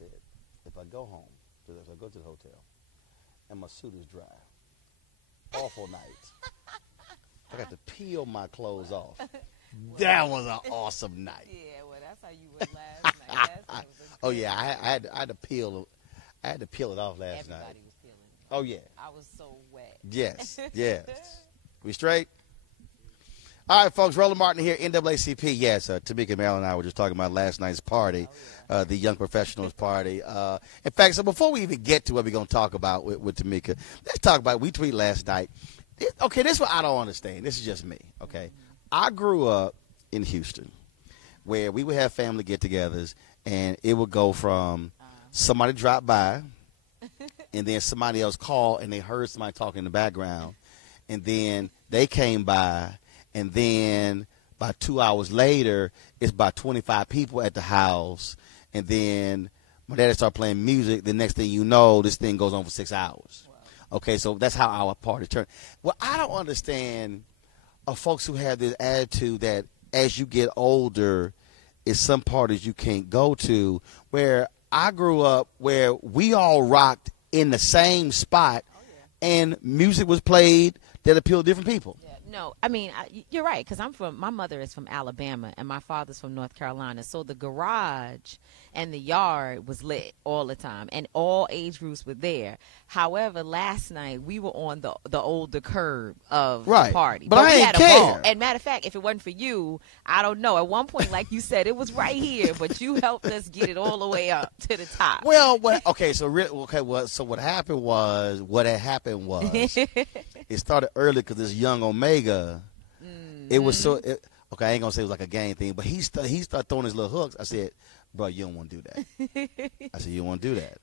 said, if I go home, if I go to the hotel, and my suit is dry, awful night. I got to peel my clothes off. That was an awesome night. Yeah, well, that's how you were last night. Last night was a Oh yeah, I had to peel. I had to peel it off last night. Everybody was feeling it. Oh yeah. I was so wet. Yes. Yes. We straight? All right, folks. Roland Martin here, NAACP. Yes, Tamika, Marilyn, and I were just talking about last night's party, the Young Professionals party. In fact, so before we even get to what we're going to talk about with Tamika, let's talk about, we tweeted last night. Okay, this is what I don't understand. This is just me, okay? I grew up in Houston where we would have family get-togethers, and it would go from somebody drop by, and then somebody else called, and they heard somebody talking in the background, and then they came by, and then by 2 hours later, it's about 25 people at the house, and then my daddy started playing music. The next thing you know, this thing goes on for 6 hours. Wow. Okay, so that's how our party turned. Well, I don't understand folks who have this attitude that as you get older, it's some parties you can't go to. Where I grew up, where we all rocked in the same spot, and music was played that appealed to different people. Yeah, no, I mean, you're right, because my mother is from Alabama, and my father's from North Carolina. So the garage and the yard was lit all the time, and all age groups were there. However, last night we were on the older curb of the party. But I we ain't had a care. ball. And matter of fact, if it wasn't for you, I don't know. At one point, like you said, it was right here, but you helped us get it all the way up to the top. Well, so what happened was, it started early because this young Omega, it was so, okay, I ain't going to say it was like a gang thing, but he started throwing his little hooks. I said, bro, you don't want to do that. I said, you don't want to do that.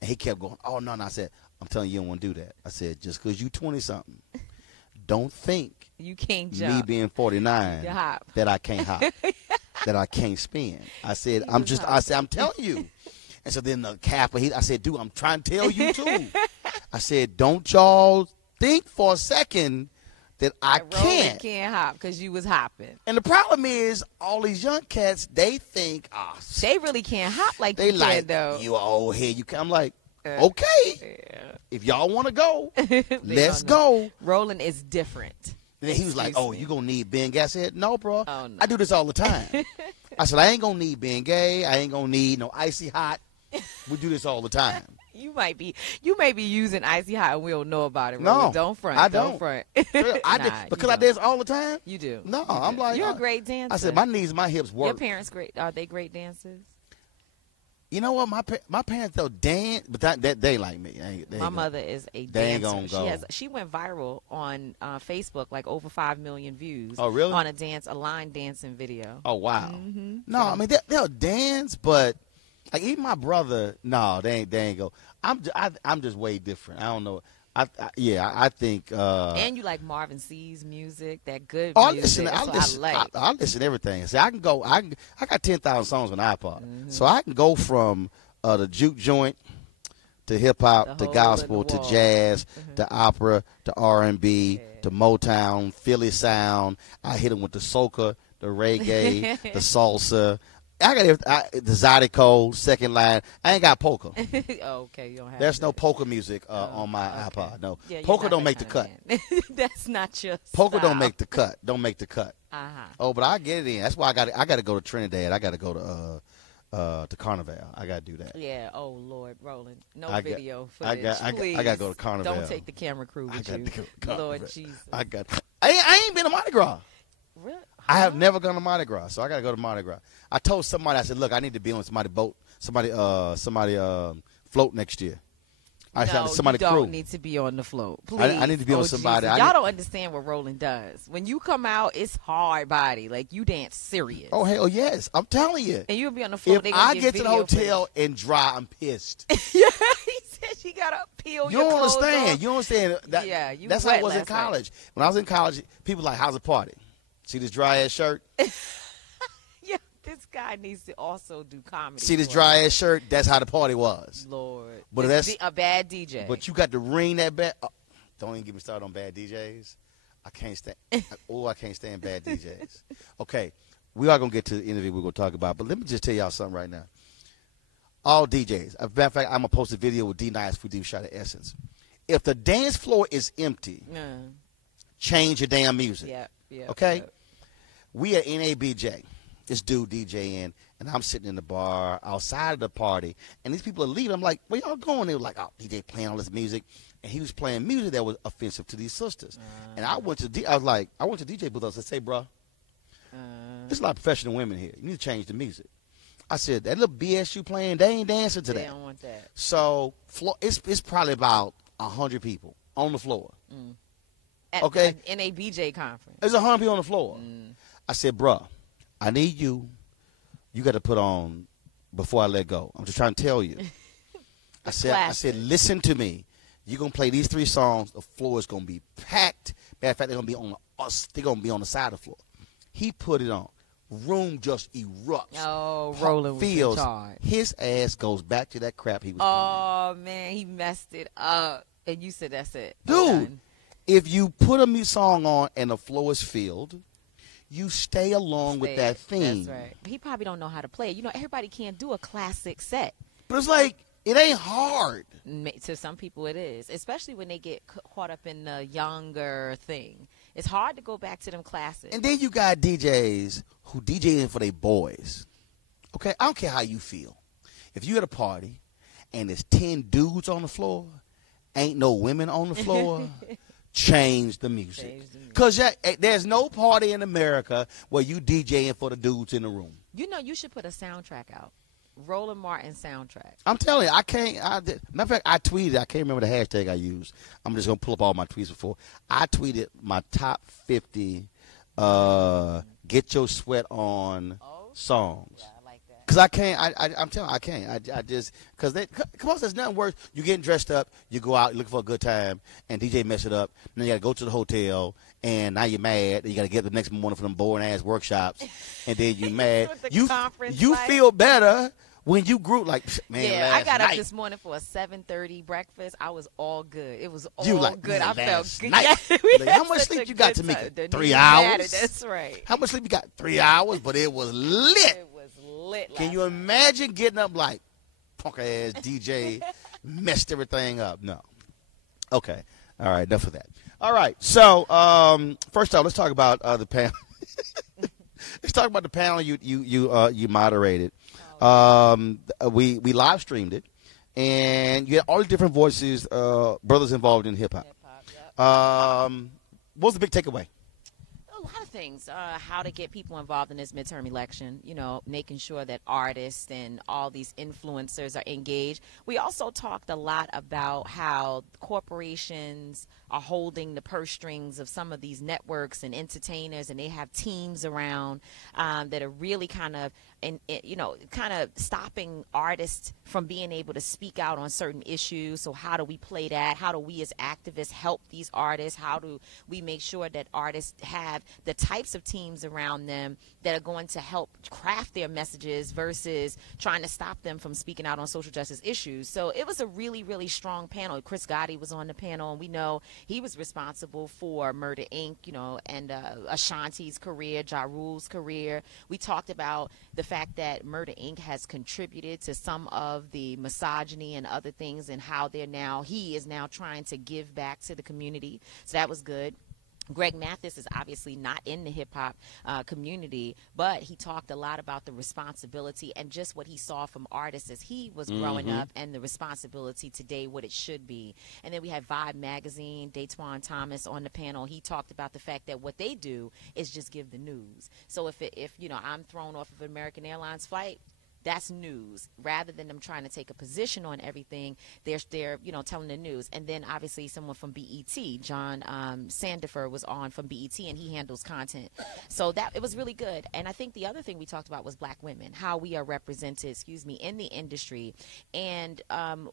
And he kept going, oh, no. I said, I'm telling you don't want to do that. I said, just because you 20-something, don't think you can't jump. Me being 49 that I can't hop, that I can't spin. I said, I'm telling you. And so then the capper, I said, dude, I'm trying to tell you too. I said, don't y'all think for a second that I can't hop because you was hopping. And the problem is, all these young cats, they think, they really can't hop like they you like, can, though. You old head, you can. I'm like, okay, if y'all want to go, let's go. Roland is different. And then he was like, oh, you going to need Ben Gay? I said, no, bro. Oh, no. I do this all the time. I said, I ain't going to need Ben Gay. I ain't going to need no Icy Hot. We do this all the time. You may be using Icy Hot and we don't know about it. No, Roland. Don't front. I don't front. Because I dance all the time. You do. No, I'm like, you're a great dancer. I said my knees, and my hips work. Your parents are they great dancers? You know what? My parents don't dance, but they like me. My mother is a dancer. They ain't gonna go. She went viral on Facebook, like over 5 million views. Oh, really? On a line dancing video. Oh, wow. Mm-hmm. No, I mean they'll dance, but like even my brother, no, they ain't go. I'm just way different. I don't know. I think. And you like Marvin C's music, that good music. I listen to everything. See, I can go. I got 10,000 songs on iPod, so I can go from the juke joint to hip hop to gospel to jazz to opera to R&B to Motown, Philly sound. I hit them with the soca, the reggae, the salsa. I got the Zydeco, second line. I ain't got polka. Okay, you don't have. There's no polka music on my iPod. No, yeah, polka don't make the cut. That's not your polka style. Don't make the cut. Don't make the cut. Oh, but I get it in. That's why I got to go to Trinidad. I got to go to Carnival. I got to do that. Yeah. Oh Lord, Roland, no video footage. I got to go to Carnival. Don't take the camera crew with you. Lord Jesus. I ain't been to Mardi Gras. Really? I have never gone to Mardi Gras, so I got to go to Mardi Gras. I told somebody, I said, look, I need to be on somebody's boat, somebody float next year. You don't crew. Need to be on the float. Please. I need to be on somebody. Y'all don't understand what Roland does. When you come out, it's hard body. Like, you dance serious. Oh, hell yes. I'm telling you. And you'll be on the float. If I get to the hotel and dry, I'm pissed. Yeah, he said she got to peel your clothes off. You don't understand. That's how it was in college. Night. When I was in college, people were like, how's the party? See this dry-ass shirt? Yeah, this guy needs to also do comedy. See this dry-ass shirt? That's how the party was. Lord. But that's a bad DJ. But you got to ring that bad. Oh, don't even get me started on bad DJs. I can't stand. I can't stand bad DJs. Okay, we are going to get to the interview we're going to talk about. But let me just tell y'all something right now. All DJs. As a matter of fact, I'm going to post a video with D-Nice for D Shot of Essence. If the dance floor is empty, change your damn music. Yeah. Okay? Yep. We at NABJ. This dude DJing, and I'm sitting in the bar outside of the party, and these people are leaving. I'm like, where y'all going? They were like, oh, DJ playing all this music. And he was playing music that was offensive to these sisters. And I went to DJ booth. I said, say, bro, there's a lot of professional women here. You need to change the music. I said, that little BS you playing, they ain't dancing to that. They don't want that. So it's probably about 100 people on the floor. At okay? an NABJ conference. There's 100 people on the floor. I said, bro, I need you. You got to put on Before I Let Go. I'm just trying to tell you. I said, listen to me. You're going to play these 3 songs. The floor is going to be packed. Matter of fact, they're going to be on the side of the floor. He put it on. Room just erupts. Oh, Roland was in charge. His ass goes back to that crap he was playing. Man, he messed it up. And you said that's it. Dude, if you put a new song on and the floor is filled, you stay along with that theme. That's right. But he probably don't know how to play it. You know, everybody can't do a classic set. But it's like, it ain't hard. To some people it is, especially when they get caught up in the younger thing. It's hard to go back to them classics. And then you got DJs who DJing for their boys. Okay, I don't care how you feel. If you at a party and there's 10 dudes on the floor, ain't no women on the floor, change the music. Because there's no party in America where you DJing for the dudes in the room. You know, you should put a soundtrack out. Roland Martin soundtrack. I'm telling you, I can't. Matter of fact, I tweeted. I can't remember the hashtag I used. I'm just gonna pull up all my tweets before. I tweeted my top 50 get your sweat on songs. Yeah, I like that. Because I can't. I'm telling you, I can't. I just because come on, there's nothing worse. You getting dressed up, you go out, you're looking for a good time, and DJ mess it up. Then you got to go to the hotel, and now you're mad. You got to get up the next morning for them boring ass workshops, and then you mad. you feel better when you group like, man. Yeah, I got up this morning for a 7:30 breakfast. I was all good. It was all good. I felt good. Like, how much sleep you got, Tamika? 3 hours. That's right. How much sleep you got? 3 hours, but it was lit. It was lit. Can you imagine getting up like punk ass DJ messed everything up? No. Okay. All right. Enough of that. All right. So first off, let's talk about the panel. Let's talk about the panel you moderated. We live streamed it, and you had all the different voices, brothers involved in hip hop. Yep. What was the big takeaway? A lot of things. How to get people involved in this midterm election, you know, making sure that artists and all these influencers are engaged. We also talked a lot about how corporations are holding the purse strings of some of these networks and entertainers, and they have teams around that are really kind of stopping artists from being able to speak out on certain issues. So how do we play that? How do we as activists help these artists? How do we make sure that artists have the types of teams around them that are going to help craft their messages versus trying to stop them from speaking out on social justice issues? So it was a really, really strong panel. Chris Gotti was on the panel, and we know he was responsible for Murder Inc., you know, and Ashanti's career, Ja Rule's career. We talked about the fact that Murder Inc. has contributed to some of the misogyny and other things, and how he is now trying to give back to the community. So that was good. Greg Mathis is obviously not in the hip-hop community, but he talked a lot about the responsibility and just what he saw from artists as he was growing up, and the responsibility today, what it should be. And then we had Vibe Magazine, Daytwan Thomas on the panel. He talked about the fact that what they do is just give the news. So if I'm thrown off of an American Airlines flight, that's news. Rather than them trying to take a position on everything, they're telling the news. And then obviously someone from BET, John Sandifer, was on from BET, and he handles content. So it was really good. And I think the other thing we talked about was black women, how we are represented, in the industry. And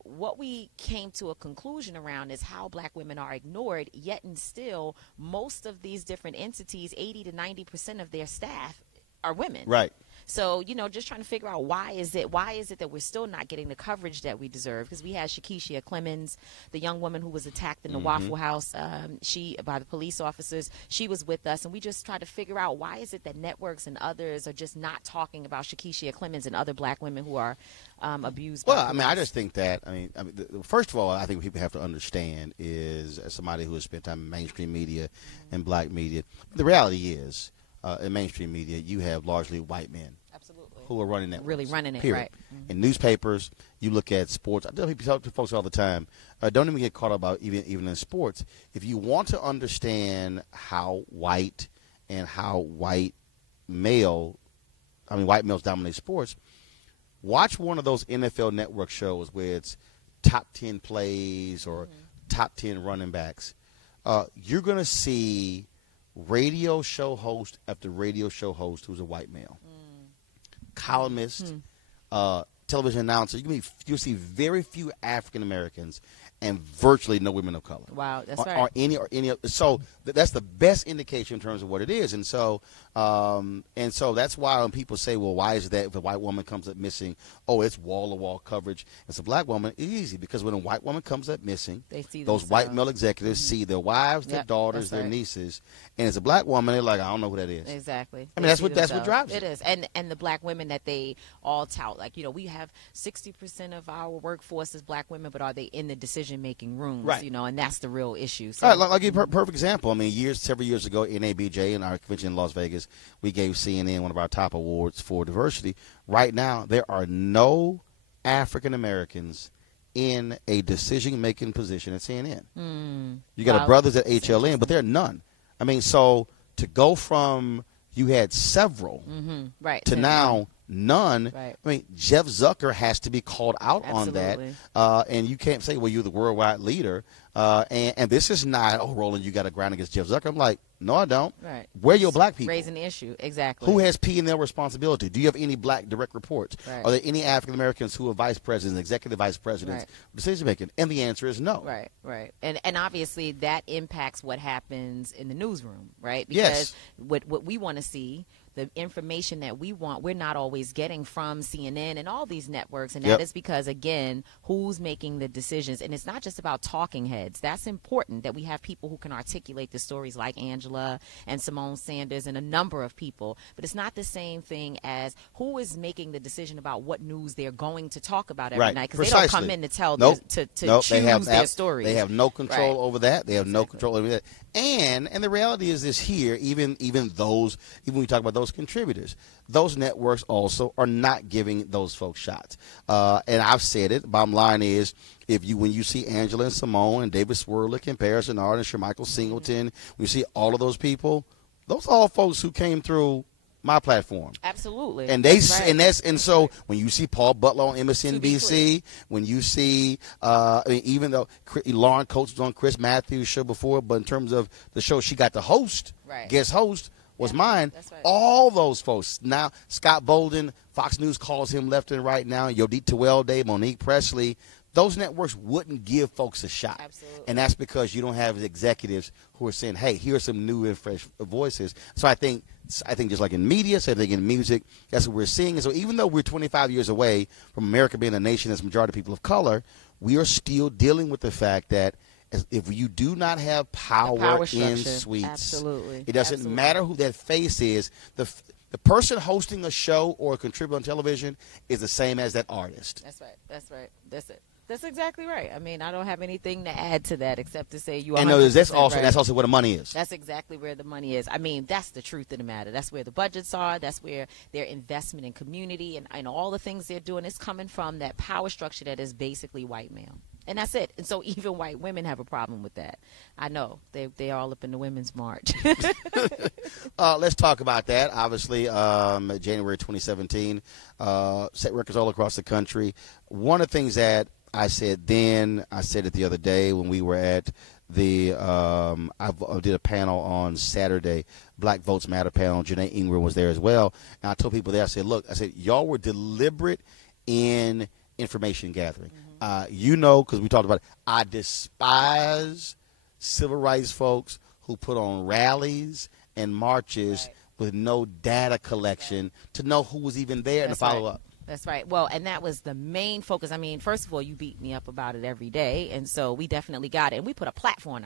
what we came to a conclusion around is how black women are ignored, yet and still most of these different entities, 80 to 90% of their staff are women. Right. So, just trying to figure out why is it that we're still not getting the coverage that we deserve? Because we had Shakishia Clemens, the young woman who was attacked in the Waffle House, by the police officers. She was with us, and we just tried to figure out why is it that networks and others are just not talking about Shakishia Clemens and other black women who are abused. Well, I mean, I just think that, first of all, I think what people have to understand is, as somebody who has spent time in mainstream media and black media, the reality is, in mainstream media, you have largely white men. Absolutely. Who are running that. Really running it, period. right. In newspapers, you look at sports. I tell folks all the time, don't even get caught up about even in sports. If you want to understand how white males dominate sports, watch one of those NFL Network shows where it's top 10 plays or top 10 running backs. You're going to see radio show host after radio show host who's a white male. Columnist, television announcer. You'll see very few African Americans and virtually no women of color. Wow, that's right. Or any. So that's the best indication in terms of what it is. And so that's why when people say, well, why is it that if a white woman comes up missing, oh, it's wall-to-wall coverage. It's a black woman. It's easy because when a white woman comes up missing, they see those white male executives see their wives, their daughters, their nieces, and as a black woman, they're like, I don't know who that is. Exactly. I mean, that's what drives it. It is, and the black women that they all tout, like we have 60% of our workforce is black women, but are they in the decision-making rooms? Right. And that's the real issue. So, all right, I'll give you a perfect example. I mean, several years ago, in ABJ, in our convention in Las Vegas, we gave CNN one of our top awards for diversity. Right now, there are no African Americans in a decision-making position at CNN. You got brothers at HLN, but there are none. I mean, so to go from you had several to now none. Right. I mean, Jeff Zucker has to be called out on that. And you can't say, well, you're the worldwide leader. And this is not, oh, Roland, you got a ground against Jeff Zucker. I'm like, no, I don't. Right. Where are your black people? Raising the issue. Exactly. Who has P&L responsibility? Do you have any black direct reports? Right. Are there any African Americans who are vice presidents, executive vice presidents, decision making? And the answer is no. Right. And obviously that impacts what happens in the newsroom, right? Yes. Because what we want to see, the information that we want, we're not always getting from CNN and all these networks. And that is because, again, who's making the decisions? And it's not just about talking heads. That's important that we have people who can articulate the stories like Angela and Simone Sanders and a number of people. But it's not the same thing as who is making the decision about what news they're going to talk about every night. Because they don't come in to tell to choose their stories. They have no control over that. They have no control over that. And the reality is this here, even when we talk about those contributors, those networks also are not giving those folks shots. And I've said it. Bottom line is, when you see Angela and Simone and David Swirlick and Paris Bernard and Shermichael Singleton, when you see all of those people, those are all folks who came through my platform. Absolutely. And so when you see Paul Butler on MSNBC, when you see even though Lauren Coates was on Chris Matthews' show before, but in terms of the show she got to host, guest host was mine. That's right. All those folks. Now Scott Bolden, Fox News calls him left and right now. Yodit Tewelde, Monique Presley. Those networks wouldn't give folks a shot. Absolutely. And that's because you don't have executives who are saying, hey, here's some new and fresh voices. So I think just like in media, so I think in music, that's what we're seeing. And so even though we're 25 years away from America being a nation that's majority of people of color, we are still dealing with the fact that if you do not have power in suites, it doesn't matter who that face is. The person hosting a show or a contributor on television is the same as that artist. That's right. That's it. That's exactly right. I mean, I don't have anything to add to that except to say you are. And that's also where the money is. That's exactly where the money is. I mean, that's the truth of the matter. That's where the budgets are. That's where their investment in community and all the things they're doing is coming from that power structure that is basically white male. And that's it. And so even white women have a problem with that. I know. They're all up in the Women's March. Let's talk about that. Obviously, January 2017, set records all across the country. One of the things that I said then, I said it the other day when we were at the I did a panel on Saturday, Black Votes Matter panel. Janae Ingram was there as well. And I told people there, I said, y'all were deliberate in information gathering. Because we talked about it, I despise civil rights folks who put on rallies and marches with no data collection to know who was even there and to follow up. That's right. Well, and that was the main focus. I mean, first of all, you beat me up about it every day, and so we definitely got it. And we put a platform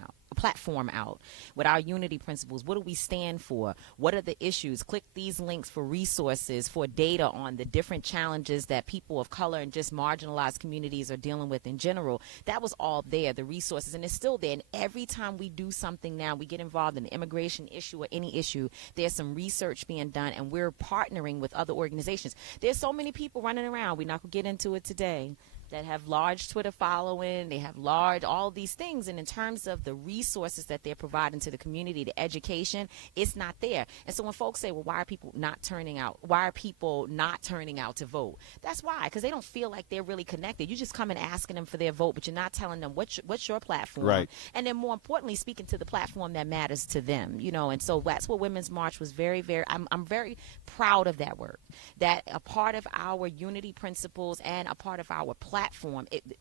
out with our unity principles. What do we stand for? What are the issues? Click these links for resources, for data on the different challenges that people of color and just marginalized communities are dealing with in general. That was all there, the resources, and it's still there. And every time we do something now, we get involved in an immigration issue or any issue, there's some research being done, and we're partnering with other organizations. There's so many people running around, we're not going to get into it today, that have large Twitter following, they have large, all these things. And in terms of the resources that they're providing to the community, the education, it's not there. And so when folks say, well, why are people not turning out? Why are people not turning out to vote? That's why, because they don't feel like they're really connected. You just come and asking them for their vote, but you're not telling them what's your platform. Right. And then more importantly, speaking to the platform that matters to them, you know. And so that's what Women's March was very, very, I'm very proud of that work, that a part of our unity principles and a part of our platform,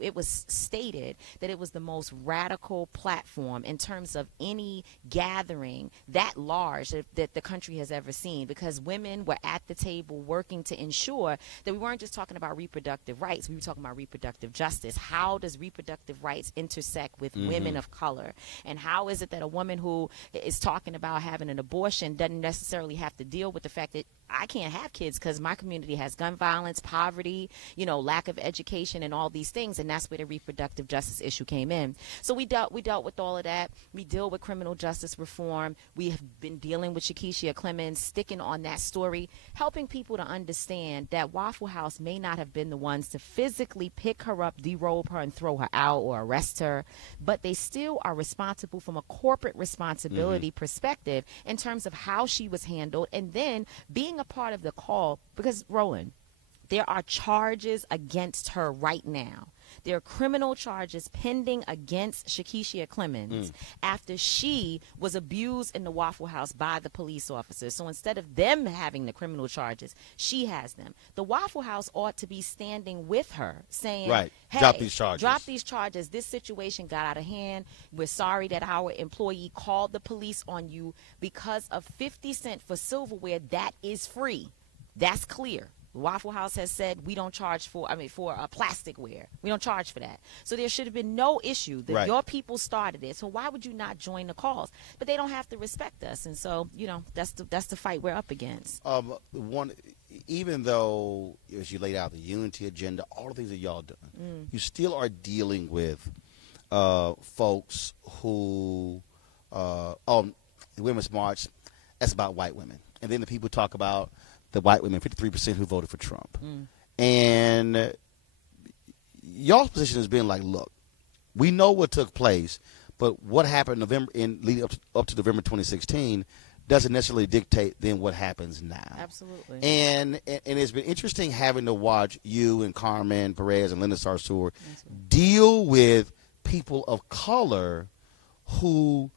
it was stated that it was the most radical platform in terms of any gathering that large that the country has ever seen, because women were at the table working to ensure that we weren't just talking about reproductive rights, we were talking about reproductive justice. How does reproductive rights intersect with women of color? And how is it that a woman who is talking about having an abortion doesn't necessarily have to deal with the fact that I can't have kids because my community has gun violence, poverty, you know, lack of education, and all these things. And that's where the reproductive justice issue came in. So we dealt with all of that. We deal with criminal justice reform. We have been dealing with Shakishia Clemens, sticking on that story, helping people to understand that Waffle House may not have been the ones to physically pick her up, derobe her, and throw her out or arrest her, but they still are responsible from a corporate responsibility perspective in terms of how she was handled, and then being a part of the call, because Roland, there are charges against her right now. There are criminal charges pending against Shakishia Clemens after she was abused in the Waffle House by the police officers. So instead of them having the criminal charges, she has them. The Waffle House ought to be standing with her, saying, right, hey, drop these charges. Drop these charges. This situation got out of hand. We're sorry that our employee called the police on you because of 50 cents for silverware that is free. That's clear. Waffle House has said we don't charge for plasticware. We don't charge for that. So there should have been no issue that your people started it. So why would you not join the cause? But they don't have to respect us. And so, you know, that's the fight we're up against. Even though, as you laid out, the unity agenda, all the things that y'all done, you still are dealing with folks who, the Women's March, that's about white women. And then the people talk about the white women, 53% who voted for Trump. And y'all's position has been like, look, we know what took place, but what happened leading up to November 2016 doesn't necessarily dictate then what happens now. Absolutely. And it's been interesting having to watch you and Carmen Perez and Linda Sarsour deal with people of color who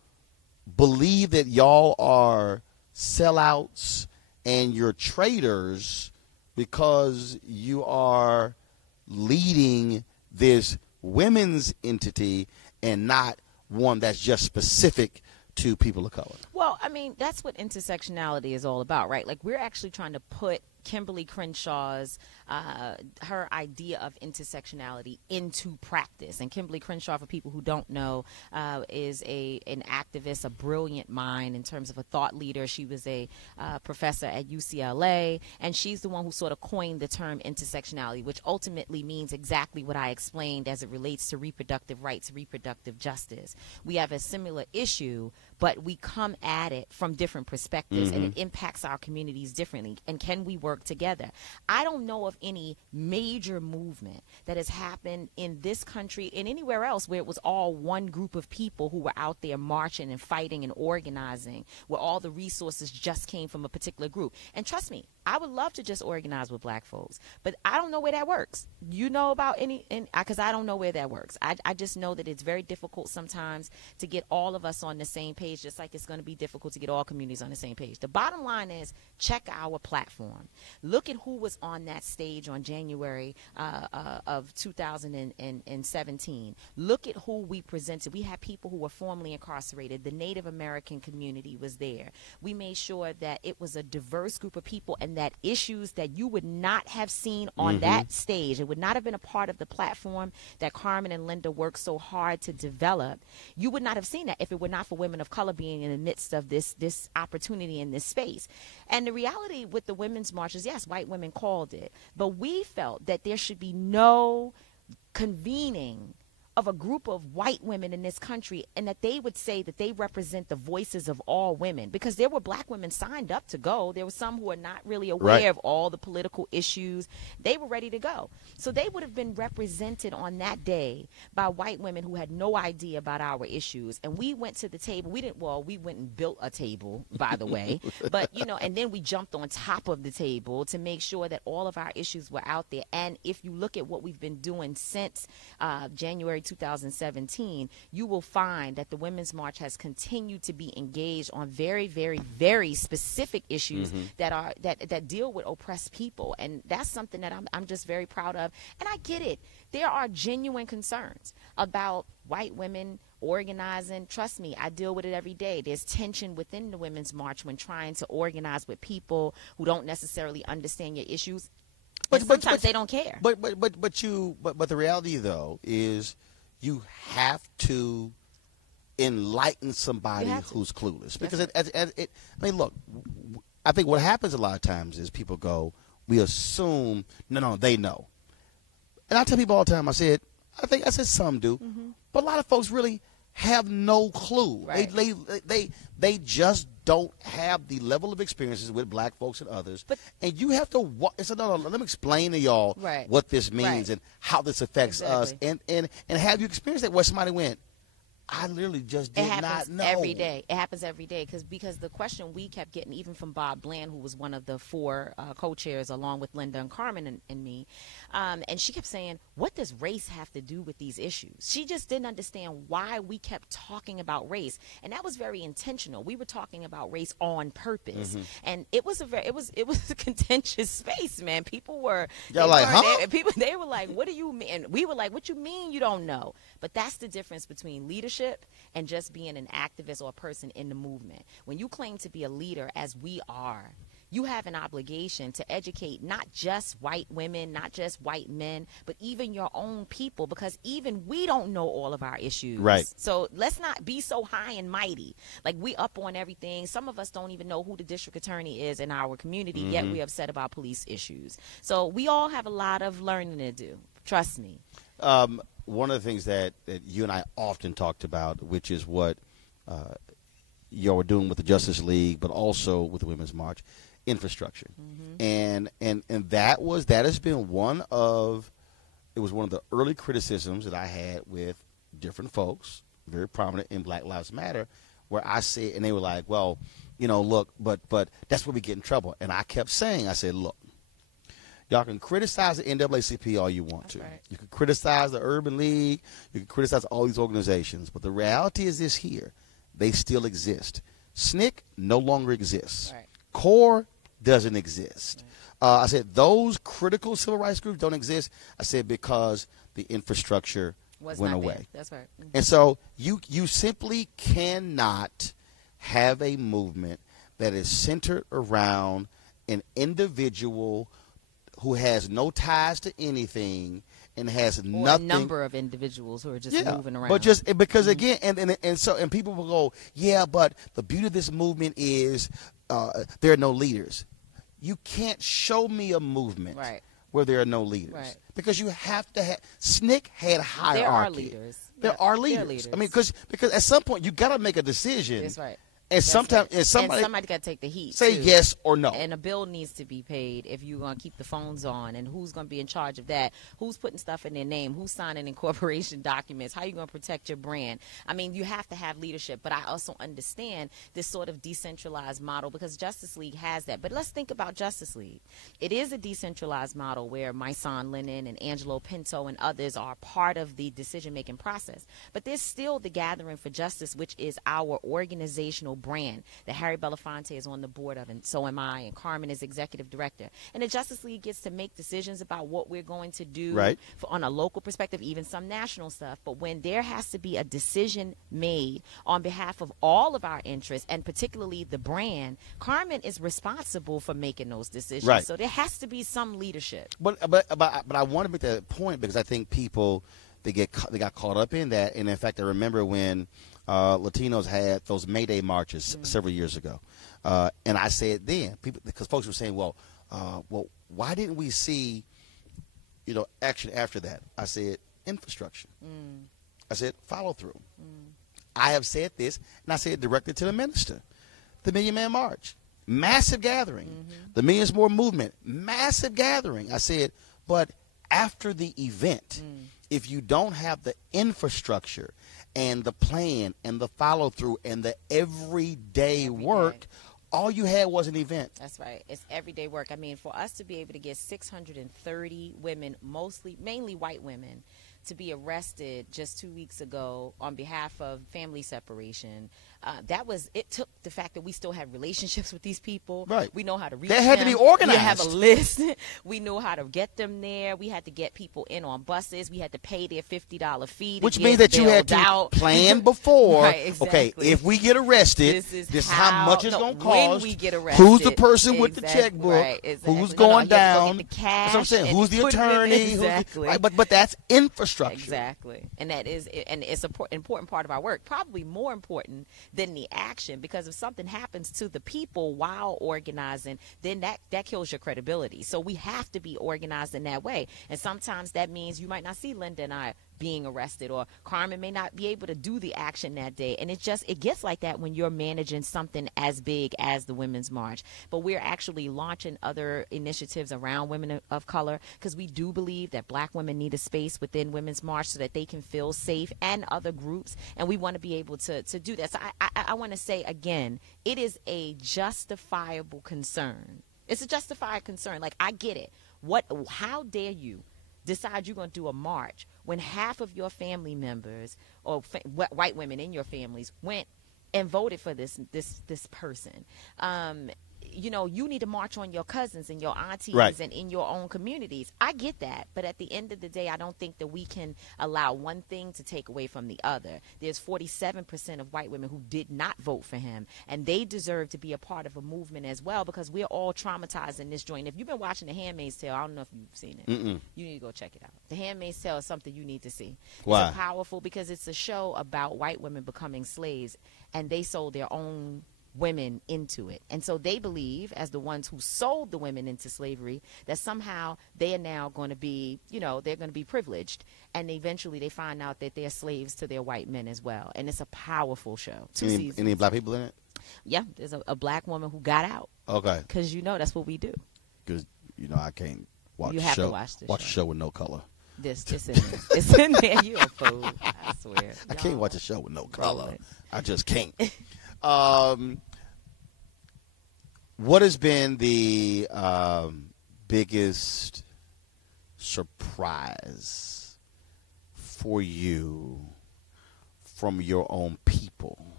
believe that y'all are sellouts and you're traitors because you are leading this women's entity and not one that's just specific to people of color. Well, I mean, that's what intersectionality is all about, right? Like, we're actually trying to put Kimberly Crenshaw's her idea of intersectionality into practice. And Kimberly Crenshaw, for people who don't know, is an activist, a brilliant mind in terms of a thought leader. She was a professor at UCLA, and she's the one who sort of coined the term intersectionality, which ultimately means exactly what I explained as it relates to reproductive rights, reproductive justice. We have a similar issue, but we come at it from different perspectives, and it impacts our communities differently. And can we work together? I don't know of any major movement that has happened in this country and anywhere else where it was all one group of people who were out there marching and fighting and organizing, where all the resources just came from a particular group. And trust me, I would love to just organize with black folks, but I don't know where that works. You know about because I don't know where that works. I just know that it's very difficult sometimes to get all of us on the same page, just like it's going to be difficult to get all communities on the same page. The bottom line is check our platform. Look at who was on that stage on January of 2017. Look at who we presented. We had people who were formerly incarcerated. The Native American community was there. We made sure that it was a diverse group of people and that issues that you would not have seen on that stage, it would not have been a part of the platform that Carmen and Linda worked so hard to develop. You would not have seen that if it were not for women of color being in the midst of this opportunity in this space. And the reality with the Women's March is, yes, white women called it, but we felt that there should be no convening of a group of white women in this country, and that they would say that they represent the voices of all women, because there were black women signed up to go. There were some who are not really aware of all the political issues. They were ready to go. So they would have been represented on that day by white women who had no idea about our issues. And we went to the table. We went and built a table, by the way, but and then we jumped on top of the table to make sure that all of our issues were out there. And if you look at what we've been doing since January 2017, you will find that the Women's March has continued to be engaged on very, very, very specific issues that deal with oppressed people, and that's something that I'm just very proud of. And I get it. There are genuine concerns about white women organizing. Trust me, I deal with it every day. There's tension within the Women's March when trying to organize with people who don't necessarily understand your issues. But sometimes they don't care. But the reality though is, you have to enlighten somebody who's clueless, because look, I think what happens a lot of times is people we assume no they know, and I tell people all the time, I said some do, but a lot of folks really have no clue. Right. They just don't have the level of experiences with black folks and others. And you have to no, let me explain to y'all what this means and how this affects us, and have you experienced that where somebody went, I literally just did not know. Every day. It happens every day because the question we kept getting, even from Bob Bland, who was one of the four co-chairs along with Linda and Carmen and me, and she kept saying, what does race have to do with these issues? She just didn't understand why we kept talking about race, and that was very intentional. We were talking about race on purpose, and it was a contentious space, man. People were they were like, what do you mean? And we were like, what you mean you don't know? But that's the difference between leadership and just being an activist or a person in the movement. When you claim to be a leader, as we are, you have an obligation to educate not just white women, not just white men, but even your own people, because even we don't know all of our issues. Right. So let's not be so high and mighty. Like, we up on everything. Some of us don't even know who the district attorney is in our community, yet we're upset about police issues. So we all have a lot of learning to do. Trust me. One of the things that you and I often talked about, which is what you're doing with the Justice League, but also with the Women's March, infrastructure. And that has been one of the early criticisms that I had with different folks, very prominent in Black Lives Matter, where I said, and they were like, well, look, but that's where we get in trouble. And I kept saying, I said, look, y'all can criticize the NAACP all you want to. Right. You can criticize the Urban League. You can criticize all these organizations. But the reality is this here. They still exist. SNCC no longer exists. Right. CORE doesn't exist. Right. I said those critical civil rights groups don't exist. I said because the infrastructure went away. That's right. And so you simply cannot have a movement that is centered around an individual who has no ties to anything and has nothing. A number of individuals who are just moving around. But just because again, and people will go, yeah, but the beauty of this movement is there are no leaders. You can't show me a movement where there are no leaders, because you have to have. SNCC had hierarchy. There are leaders. There are leaders. I mean, because at some point you got to make a decision. That's right. And sometimes, and somebody got to take the heat. Say too. yes or no. And a bill needs to be paid if you're going to keep the phones on. And who's going to be in charge of that? Who's putting stuff in their name? Who's signing incorporation documents? How are you going to protect your brand? I mean, you have to have leadership. But I also understand this sort of decentralized model because Justice League has that. But let's think about Justice League. It is a decentralized model where Myson Lennon and Angelo Pinto and others are part of the decision-making process. But there's still the Gathering for Justice, which is our organizational brand that Harry Belafonte is on the board of, and so am I, and Carmen is executive director. And the Justice League gets to make decisions about what we're going to do on a local perspective, even some national stuff. But when there has to be a decision made on behalf of all of our interests, and particularly the brand, Carmen is responsible for making those decisions. Right. So there has to be some leadership. But I want to make that point because I think people they got caught up in that. And in fact, I remember when Latinos had those May Day marches several years ago, and I said then, because folks were saying, well, why didn't we see, action after that? I said infrastructure. I said follow through. I have said this, and I said it directly to the minister. The Million Man March, massive gathering. The Millions More movement, massive gathering. I said, but after the event, if you don't have the infrastructure and the plan and the follow through and the everyday work, all you had was an event. That's right. It's everyday work. I mean, for us to be able to get 630 women, mainly white women, to be arrested just 2 weeks ago on behalf of family separation. It took the fact that we still have relationships with these people. Right. We know how to reach them. They had to be organized. We have a list. We know how to get them there. We had to get people in on buses. We had to pay their $50 fee. Which means that you had to plan before. Right, exactly. Okay, if we get arrested, this is how much it's going to cost. When we get arrested. Who's the person with the checkbook? Right, exactly. Who's going down? The cash. That's what I'm saying. Who's the attorney? Exactly. But that's infrastructure. Exactly. And it's an important part of our work. Probably more important than the action, because if something happens to the people while organizing, then that kills your credibility. So we have to be organized in that way. And sometimes that means you might not see Linda and I being arrested, or Carmen may not be able to do the action that day. And it gets like that when you're managing something as big as the Women's March. But we're actually launching other initiatives around women of color, because we do believe that Black women need a space within Women's March so that they can feel safe, and other groups. And we want to be able to do that. So I want to say again, it is a justifiable concern. It's a justified concern. Like, I get it. How dare you decide you're going to do a march when half of your family members, or white women in your families, went and voted for this person? You need to march on your cousins and your aunties and in your own communities. I get that. But at the end of the day, I don't think that we can allow one thing to take away from the other. There's 47% of white women who did not vote for him, and they deserve to be a part of a movement as well, because we're all traumatized in this joint. If you've been watching The Handmaid's Tale, I don't know if you've seen it. You need to go check it out. The Handmaid's Tale is something you need to see. Why? It's powerful because it's a show about white women becoming slaves, and they sold their own women into it. And so they believe, as the ones who sold the women into slavery, that somehow they are now going to be, they're going to be privileged. And eventually they find out that they're slaves to their white men as well. And it's a powerful show. 2 seasons. Any Black people in it? Yeah, there's a Black woman who got out. Okay. Because that's what we do. Because, I can't watch you a have show. To watch the watch a show with no color. It's in there. It's in there. You're a fool. I swear. I can't watch a show with no color. I just can't. What has been the biggest surprise for you from your own people?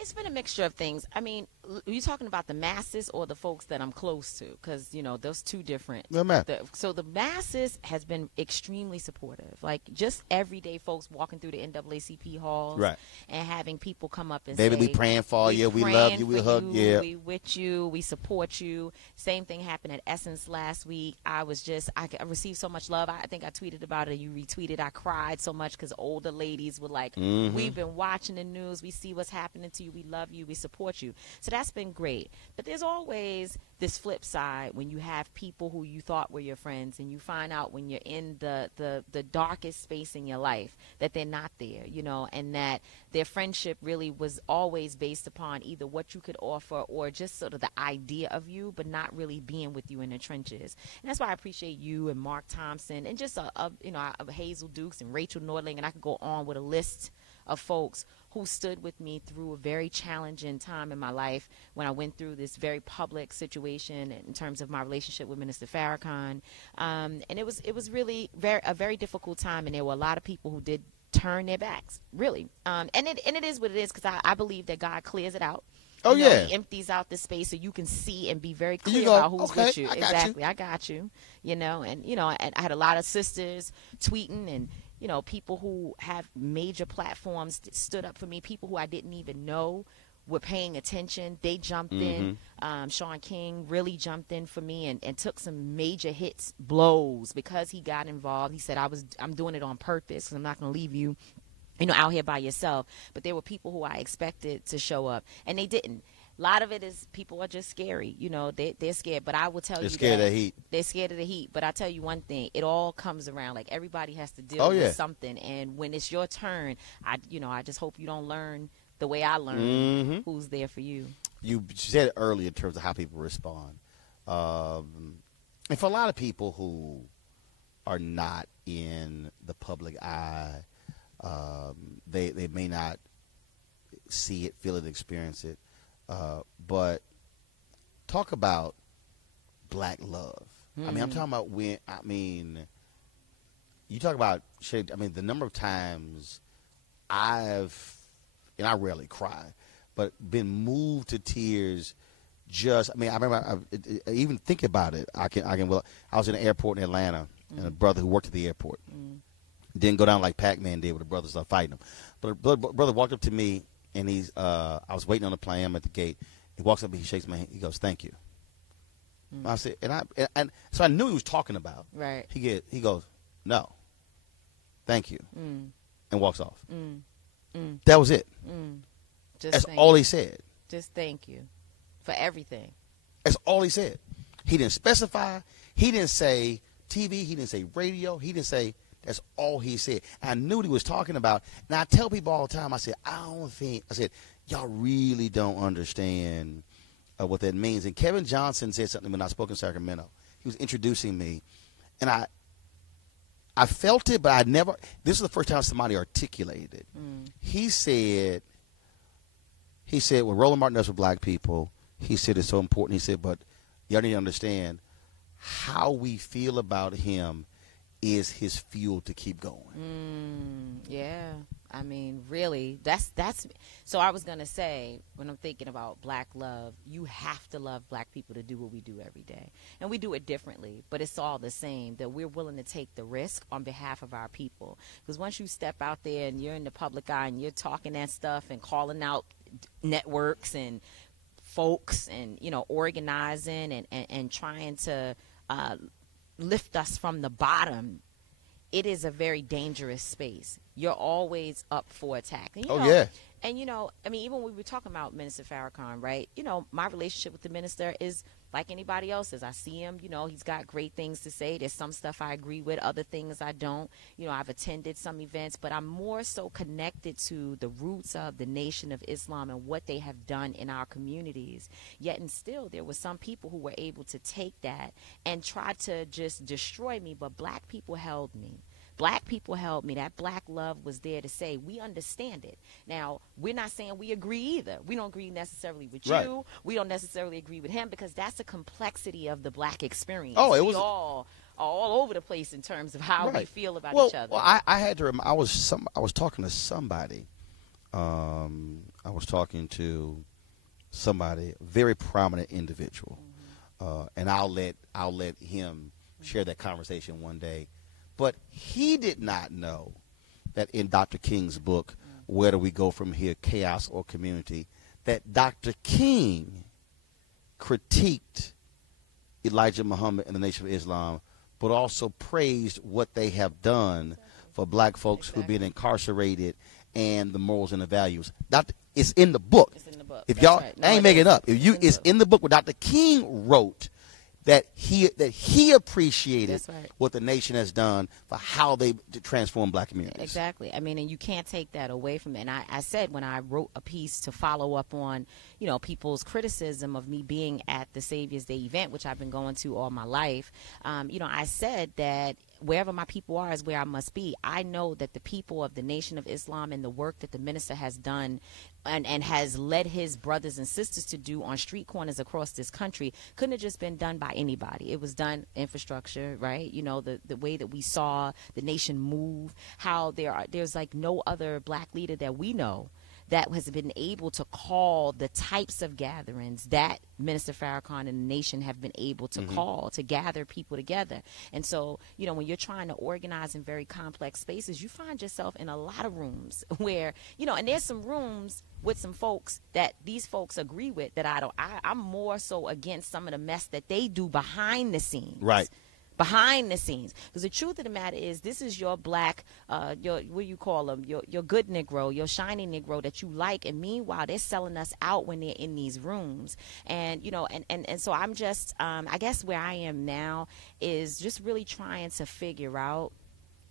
It's been a mixture of things. I mean, are you talking about the masses or the folks that I'm close to? Because, those two different. So the masses has been extremely supportive. Like, just everyday folks walking through the NAACP halls and having people come up and say, we praying for you. We love you. We hug you. We with you. We support you. Same thing happened at Essence last week. I received so much love. I think I tweeted about it. You retweeted. I cried so much because older ladies were like, we've been watching the news. We see what's happening to you. We love you. We support you. So that's been great. But there's always this flip side when you have people who you thought were your friends and you find out when you're in the darkest space in your life that they're not there, and that their friendship really was always based upon either what you could offer or just sort of the idea of you, but not really being with you in the trenches. And that's why I appreciate you and Mark Thompson and just Hazel Dukes and Rachel Nordling, and I could go on with a list of folks who stood with me through a very challenging time in my life when I went through this very public situation in terms of my relationship with Minister Farrakhan. And it was really a very difficult time, and there were a lot of people who did turn their backs, really. And it is what it is, because I believe that God clears it out. Oh, yeah. He empties out the space so you can see and be very clear about who's with you. Exactly. I got you. And I had a lot of sisters tweeting, and people who have major platforms stood up for me. People who I didn't even know were paying attention. They jumped in. Sean King really jumped in for me and took some major hits, blows, because he got involved. He said, I'm doing it on purpose because I'm not going to leave you out here by yourself. But there were people who I expected to show up, and they didn't. A lot of it is people are just scary. They're scared. But I will tell you, they're scared of the heat. They're scared of the heat. But I tell you one thing, it all comes around. Like, everybody has to deal with something. And when it's your turn, I just hope you don't learn the way I learned who's there for you. You said it earlier in terms of how people respond. And for a lot of people who are not in the public eye, they may not see it, feel it, experience it. But talk about black love. I'm talking about you talk about, the number of times and I rarely cry, but been moved to tears. I remember, even think about it. I was in an airport in Atlanta, and a brother who worked at the airport didn't go down like Pac-Man did, where the brothers started fighting him. But a brother walked up to me, and I was waiting on the plane. I'm at the gate. He walks up and he shakes my hand. He goes, "Thank you." I said, and so I knew he was talking about. Right. He goes, "No, thank you," and walks off. That was it. That's all he said. Just thank you for everything. That's all he said. He didn't specify. He didn't say TV. He didn't say radio. He didn't say. That's all he said. And I knew what he was talking about. And I tell people all the time, I said, y'all really don't understand what that means. And Kevin Johnson said something when I spoke in Sacramento. He was introducing me. And I felt it, but this is the first time somebody articulated it. He said, what Roland Martin does for black people, he said it's so important. He said, but y'all need to understand how we feel about him is his fuel to keep going. Yeah. Really, that's so I was going to say, when I'm thinking about black love, you have to love black people to do what we do every day. And we do it differently, but it's all the same, that we're willing to take the risk on behalf of our people. Because once you step out there and you're in the public eye and you're talking that stuff and calling out networks and folks and, organizing and trying to lift us from the bottom, it is a very dangerous space. You're always up for attack. And, And, even when we were talking about Minister Farrakhan, right, my relationship with the minister is like anybody else's. I see him, he's got great things to say. There's some stuff I agree with, other things I don't. I've attended some events, but I'm more so connected to the roots of the Nation of Islam and what they have done in our communities. Yet and still, there were some people who were able to take that and try to just destroy me, but black people held me. Black people held me. That black love was there to say, we understand it. Now, we're not saying we agree either. We don't agree necessarily with you. We don't necessarily agree with him, because that's the complexity of the black experience. We all over the place in terms of how we feel about each other. Well, I had to. I was talking to somebody. I was talking to somebody, a very prominent individual, and I'll let him share that conversation one day. But he did not know that in Dr. King's book, Where Do We Go From Here, Chaos or Community, that Dr. King critiqued Elijah Muhammad and the Nation of Islam, but also praised what they have done for black folks who are being incarcerated and the morals and the values. It's in the book. It's in the book. If That's y'all, right. No, I ain't making it up. It's in the book what Dr. King wrote, that he appreciated what the nation has done for how they transform black communities. Exactly. I mean, and you can't take that away from it. And I said when I wrote a piece to follow up on, people's criticism of me being at the Savior's Day event, which I've been going to all my life, I said that wherever my people are is where I must be. I know that the people of the Nation of Islam and the work that the minister has done and has led his brothers and sisters to do on street corners across this country couldn't have just been done by anybody. It was done infrastructure, right? The way that we saw the nation move, how there's like no other black leader that we know that has been able to call the types of gatherings that Minister Farrakhan and the nation have been able to call, to gather people together. And so, when you're trying to organize in very complex spaces, you find yourself in a lot of rooms where, and there's some rooms with some folks that these folks agree with that I'm more so against some of the mess that they do behind the scenes. Right. Behind the scenes, because the truth of the matter is, this is your black, your what you call them, your good Negro, your shiny Negro that you like, and meanwhile they're selling us out when they're in these rooms, and and so I'm just, I guess where I am now is just really trying to figure out,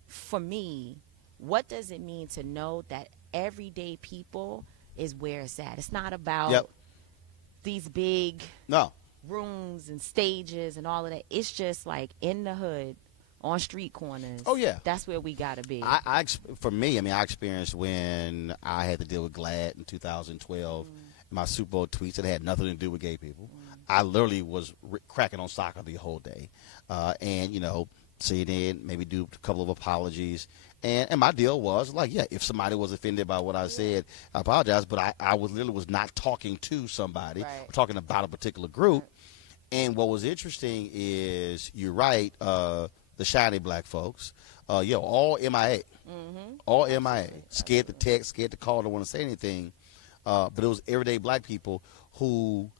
for me, what does it mean to know that everyday people is where it's at. It's not about these big rooms and stages and all of that. It's just like in the hood, on street corners. Oh yeah, that's where we gotta be. For me, I experienced when I had to deal with GLAAD in 2012. My Super Bowl tweets that had nothing to do with gay people. I literally was cracking on soccer the whole day, and CNN maybe do a couple of apologies. And my deal was like, if somebody was offended by what I said, I apologize. But I was not talking to somebody. Right. We're talking about a particular group. Right. And what was interesting is, you're right, the shiny black folks, all MIA. All MIA. Scared to text, scared to call, don't want to say anything. But it was everyday black people who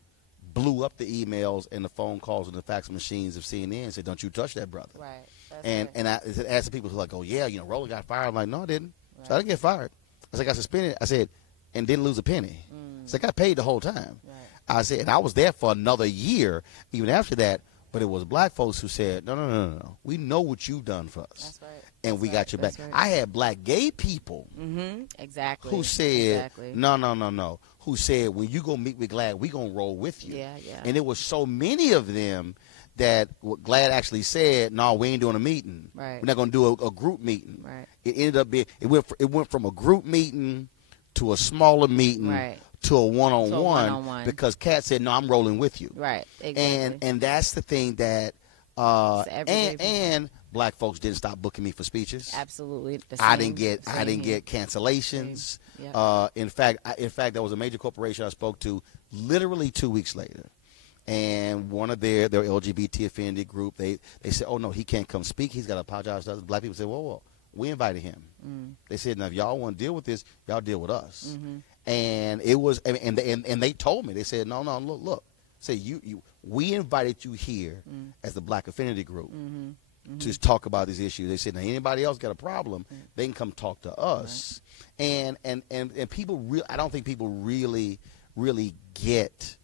blew up the emails and the phone calls and the fax machines of CNN and said, don't you touch that brother. Right. And I asked the people who were like, oh, yeah, Roland got fired. I'm like, no, I didn't. Right. So I didn't get fired. I said, I got suspended. I said, and didn't lose a penny. So I got paid the whole time. Right. I said, and I was there for another year even after that, but it was black folks who said, no. We know what you've done for us. That's right. And we got your back. Right. I had black gay people exactly who said, no. Who said, when you go meet with GLAAD, we going to roll with you. Yeah. And there was so many of them that what GLAAD actually said, no, we ain't doing a meeting. Right. We're not going to do a group meeting. Right. It ended up being, it went from a group meeting to a smaller meeting. Right. To a one-on-one, because Kat said, no, I'm rolling with you. Right, exactly. And that's the thing that, and black folks didn't stop booking me for speeches. Absolutely. I didn't get cancellations. Yep. In fact, there was a major corporation I spoke to literally 2 weeks later. And one of their LGBT offended group, they said, oh, no, he can't come speak. He's got to apologize to us. Black people said, whoa. We invited him. They said, now, if y'all want to deal with this, y'all deal with us. And it was, and they told me, they said, no, look. Say we invited you here as the Black Affinity Group to talk about these issues. They said, now anybody else got a problem, they can come talk to us. Right. And people I don't think people really get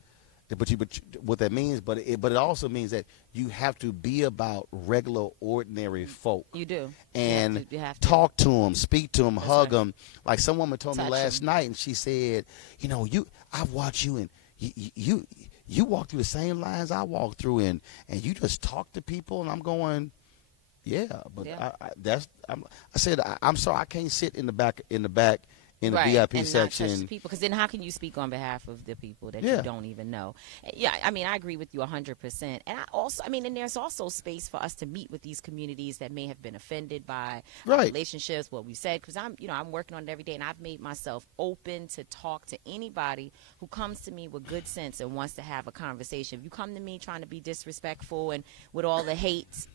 what that means, but it also means that you have to be about regular, ordinary folk. You do. And you have to talk to them, speak to them, That's hug right. them. Like some woman told me last them. night, and she said, I've watched you, and you walk through the same lines I walk through, and you just talk to people, and I'm going, I said, I'm sorry, I can't sit in the back in the VIP and section. Because then how can you speak on behalf of the people that you don't even know? Yeah, I mean, I agree with you 100%. And and there's also space for us to meet with these communities that may have been offended by relationships, what we said. Because I'm working on it every day, and I've made myself open to talk to anybody who comes to me with good sense and wants to have a conversation. If you come to me trying to be disrespectful and with all the hate,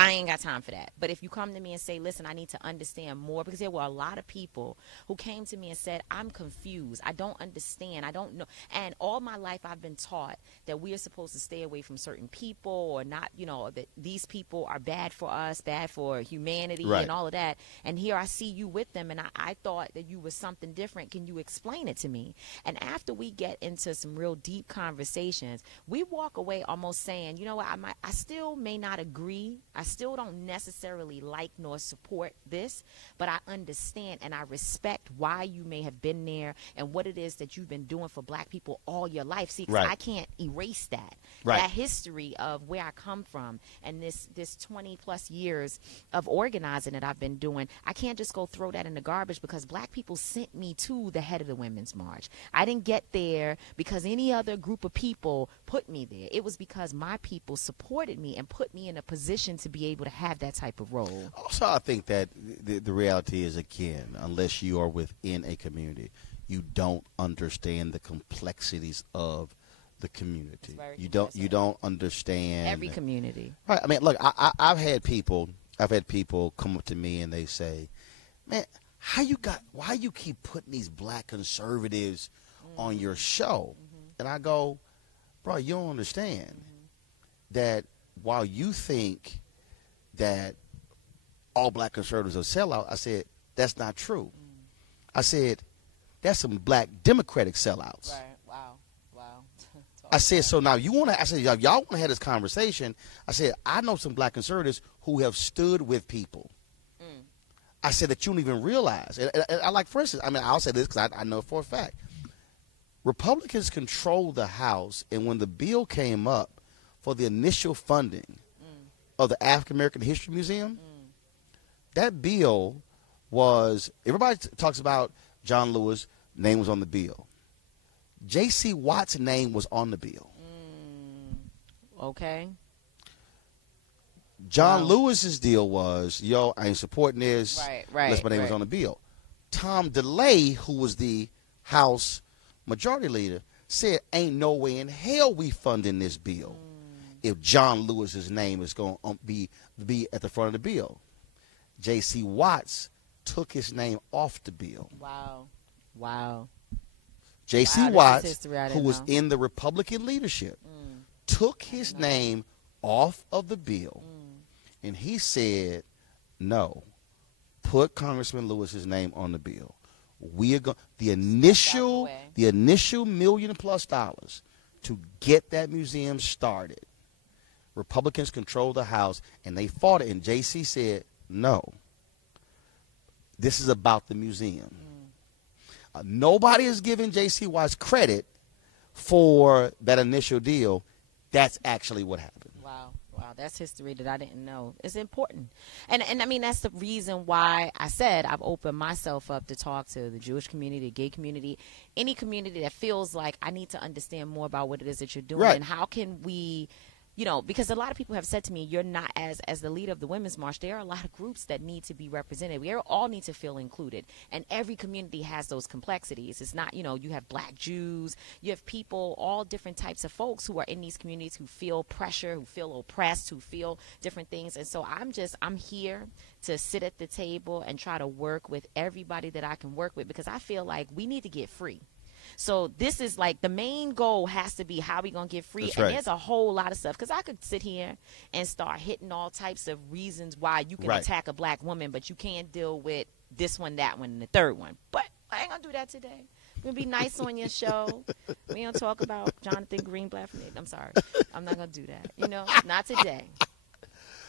I ain't got time for that. But if you come to me and say, listen, I need to understand more, because there were a lot of people who came to me and said, I'm confused. I don't understand. I don't know. And all my life I've been taught that we are supposed to stay away from certain people, or not, that these people are bad for us, bad for humanity, Right. and all of that. And here I see you with them, and I thought that you were something different. Can you explain it to me? And after we get into some real deep conversations, we walk away almost saying, you know what, I still may not agree. I still don't necessarily like nor support this, but I understand and I respect why you may have been there and what it is that you've been doing for black people all your life. See, 'cause Right. I can't erase that. Right. That history of where I come from and this 20 plus years of organizing that I've been doing. I can't just go throw that in the garbage because black people sent me to the head of the Women's March. I didn't get there because any other group of people put me there. It was because my people supported me and put me in a position to be able to have that type of role. Also, I think that the reality is, again, unless you are within a community, you don't understand the complexities of the community. You don't understand Every community. Right. I mean, look, I've had people come up to me and they say, "Man, why you keep putting these black conservatives on your show?" And I go, "Bro, you don't understand that while you think that all black conservatives are sellouts," I said, "that's not true." I said, "That's some black Democratic sellouts." Right. Wow. I said, so now y'all want to have this conversation. I said, I know some black conservatives who have stood with people. I said that you don't even realize. And I like, for instance, I mean, I'll say this because I know for a fact. Republicans controlled the House, and when the bill came up for the initial funding of the African American History Museum, that bill was, everybody talks about John Lewis' name was on the bill. J.C. Watt's name was on the bill. Okay. John Lewis's deal was, yo, I ain't supporting this. Right. Unless my name was on the bill. Tom DeLay, who was the House Majority Leader, said, ain't no way in hell we funding this bill if John Lewis's name is going to be at the front of the bill. J.C. Watts took his name off the bill. Wow. J.C. Watts, who was in the Republican leadership, took his name off of the bill, and he said, no, put Congressman Lewis's name on the bill. We are going the initial $1 million+ to get that museum started. Republicans controlled the House, and they fought it, and J.C. said, no, this is about the museum. Nobody is giving J.C. Watts credit for that initial deal. That's actually what happened. Wow, that's history that I didn't know. It's important. And I mean, that's the reason why I said I've opened myself up to talk to the Jewish community, the gay community, any community that feels like I need to understand more about what it is that you're doing. Right. And how can we, because a lot of people have said to me, you're not, as the leader of the Women's March, there are a lot of groups that need to be represented. We all need to feel included. And every community has those complexities. It's not, you have black Jews, you have people, all different types of folks who are in these communities who feel pressure, who feel oppressed, who feel different things. And so I'm here to sit at the table and try to work with everybody that I can work with, because I feel like we need to get free. So this is like the main goal has to be how we going to get free. That's and right. There's a whole lot of stuff, because I could sit here and start hitting all types of reasons why you can attack a black woman, but you can't deal with this one, that one, and the third one. But I ain't going to do that today. We're going to be nice on your show. We don't talk about Jonathan Greenblatt from it. I'm sorry. I'm not going to do that. Not today.